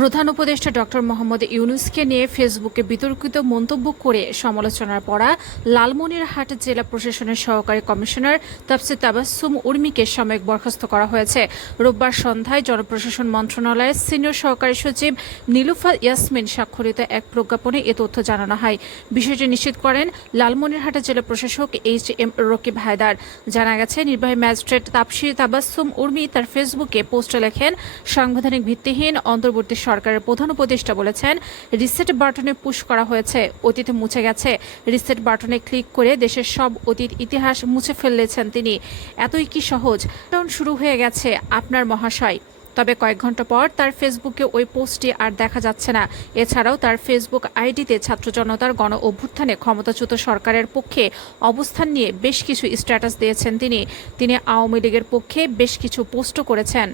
প্রধান উপদেষ্টা ডক্টর মোহাম্মদ ইউনুসকে নিয়ে ফেসবুকে বিতর্কিত মন্তব্য করে সমালোচনার পড়া লালমনিরহাট জেলা প্রশাসনের সহকারী কমিশনার তাফসি তাবাসুম উর্মিকে সাময়িক বরখাস্ত করা হয়েছে। রোববার সন্ধ্যায় জনপ্রশাসন মন্ত্রণালয়ের সিনিয়র সহকারী সচিব নীলুফা ইয়াসমিন স্বাক্ষরিত এক প্রজ্ঞাপনে এ তথ্য জানানো হয়। বিষয়টি নিশ্চিত করেন লালমনিরহাট জেলা প্রশাসক এইচ এম রকিব হায়দার। জানা গেছে, নির্বাহী ম্যাজিস্ট্রেট তাপসি তাবাসুম উর্মি তার ফেসবুকে পোস্টে লেখেন, সাংবিধানিক ভিত্তিহীন, অন্তর্বর্তী সরকারের প্রধান উপদেষ্টা বলেছেন রিসেট বাটনে পুশ করা হয়েছে, অতীতে মুছে গেছে। রিসেট বাটনে ক্লিক করে দেশের সব অতীত ইতিহাস মুছে ফেলেছেন তিনি। এতই কি সহজ? কারণ শুরু হয়ে গেছে আপনার মহাশয়। তবে কয়েক ঘণ্টা পর তার ফেসবুকে ওই পোস্টটি আর দেখা যাচ্ছে না। এছাড়াও তার ফেসবুক আইডিতে ছাত্র জনতার গণ অভ্যুত্থানে ক্ষমতাচ্যুত সরকারের পক্ষে অবস্থান নিয়ে বেশ কিছু স্ট্যাটাস দিয়েছেন তিনি। তিনি আওয়ামী লীগের পক্ষে বেশ কিছু পোস্টও করেছেন।